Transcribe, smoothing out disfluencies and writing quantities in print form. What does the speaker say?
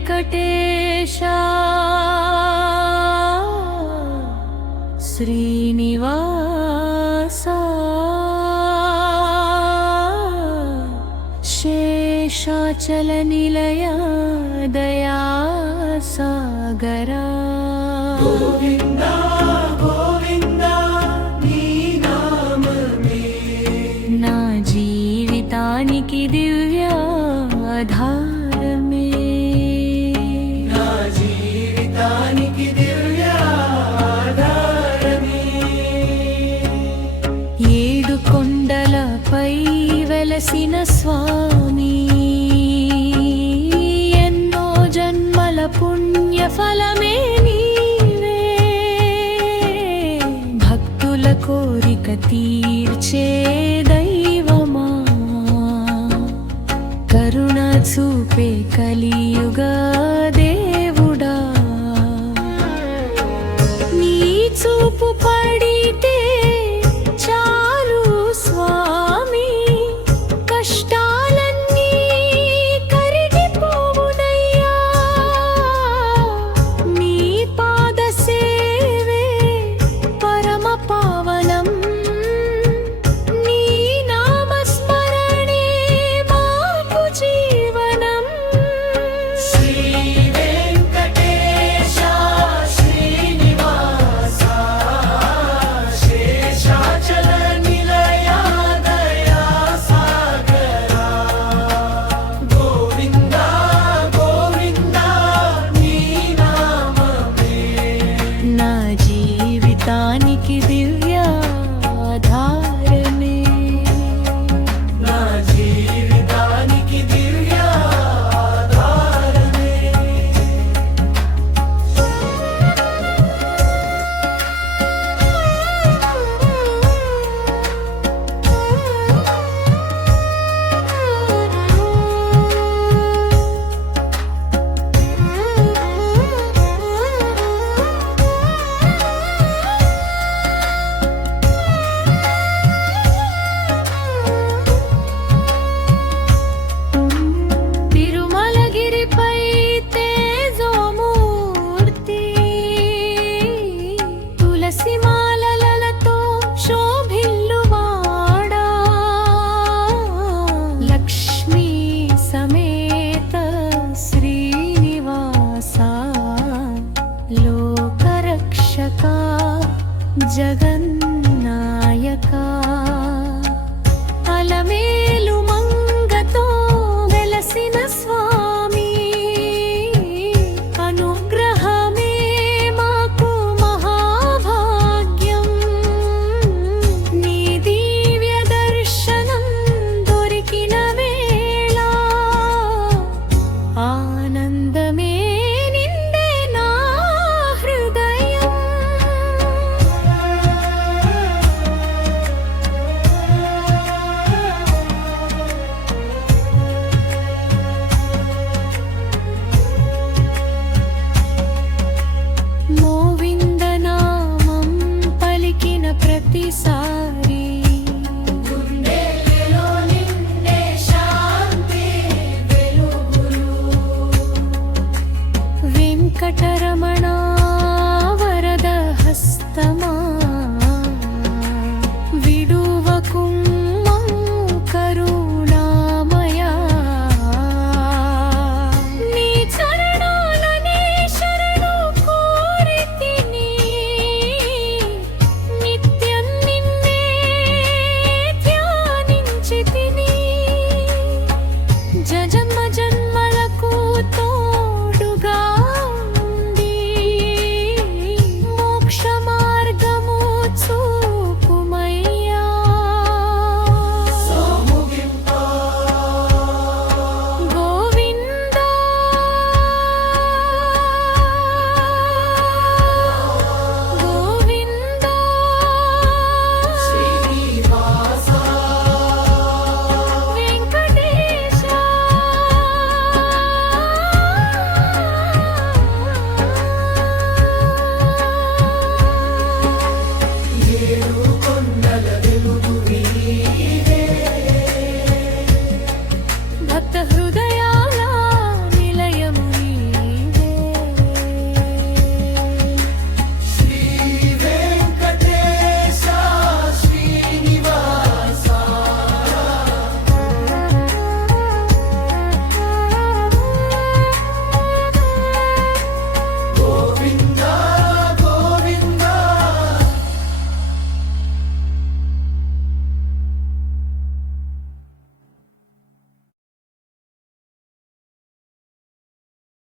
श्रीवेङ्कटेशा श्रीनिवासा शेषाचलनिलया दयासागरा गोविन्दा गोविन्दा नी नाममे ना जीवितानिकि दिव्याधारमे ना जीवितानिकि दिव्याधारमे ఏడు కొండలపై వెలసిన స్వామి ఎన్నో జన్మల పుణ్య ఫలమే నీవే భక్తుల కోరిక తీర్చే దైవమా కరుణ చూపే కలియుగ దేవుడా నీ చూపు పడితే చాలు స్వామి కష్టాలన్నీ కరిగిపోవునయ్యా నీ పాద సేవే పరమ పావనం నీ నామ స్మరణే మాకు జీవనం శ్రీ వెంకటేశా శ్రీనివాసా శేషాచల నిలయా దయాసాగరా గోవిందా గోవిందా నీ నామమే నా జీవితానికి దివ్యాధారమే నా జీవితానికి దివ్యాధారమే తిరుమలగిరిపై తేజోమూర్తి తులసి మాలలతో శోభిల్లువాడా లక్ష్మీ సమేత శ్రీనివాస లోకరక్షక జగన్